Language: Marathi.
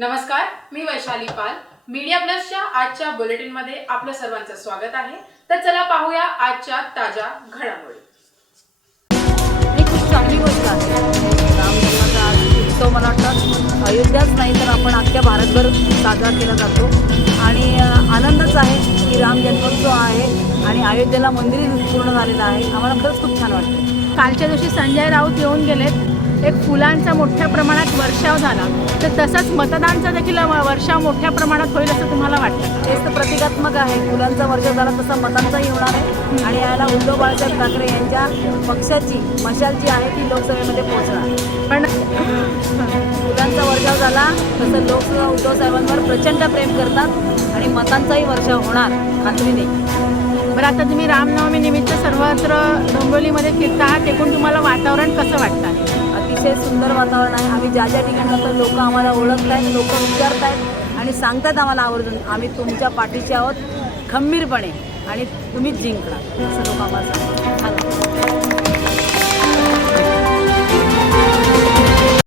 नमस्कार मी वैशाली पाल. मीडिया प्लसच्या आजच्या बुलेटिनमध्ये आपलं सर्वांचं स्वागत आहे. तर चला पाहूया आजच्या ताज्या घडामोडी. ही खूप चांगली गोष्ट आहे रामजन्माचा उत्सव मला वाटतं अयोध्याच नाही तर आपण अख्ख्या भारतभर साजरा केला जातो. आणि आनंदच आहे. आणि अयोध्येला मंदिर पूर्ण झालेलं आहे. आम्हाला खरंच खूप छान वाटतं. कालच्या दिवशी संजय राऊत येऊन गेलेत एक फुलांचा मोठ्या प्रमाणात वर्षाव झाला. तर तसंच मतदानचा देखील वर्षाव मोठ्या प्रमाणात होईल असं तुम्हाला वाटतं? तेच तर प्रतिकात्मक आहे. फुलांचा वर्ष झाला तसा मतांचाही होणार आहे. आणि याला उद्धव बाळासाहेब ठाकरे यांच्या पक्षाची मशाल जी आहे ती लोकसभेमध्ये पोहोचणार. पण फुलांचा वर्षाव झाला तसं लोक उद्धव साहेबांवर प्रचंड प्रेम करतात आणि मतांचाही वर्षाव होणार खात्रीने. आता तुम्ही रामनवमी निमित्त सर्वत्र रंगोलीमध्ये फिरता आहात एकूण तुम्हाला वातावरण कसं वाटतं आहे? अतिशय सुंदर वातावरण आहे. आम्ही ज्या ज्या ठिकाणी जातो लोक आम्हाला ओळखत आहेत लोक विचारत आहेत आणि सांगतात आम्हाला आवर्जून आम्ही तुमच्या पाठीशी आहोत. खंबीरपणे आणि तुम्हीच जिंकणार. असं लोक आम्हाला सांगतात.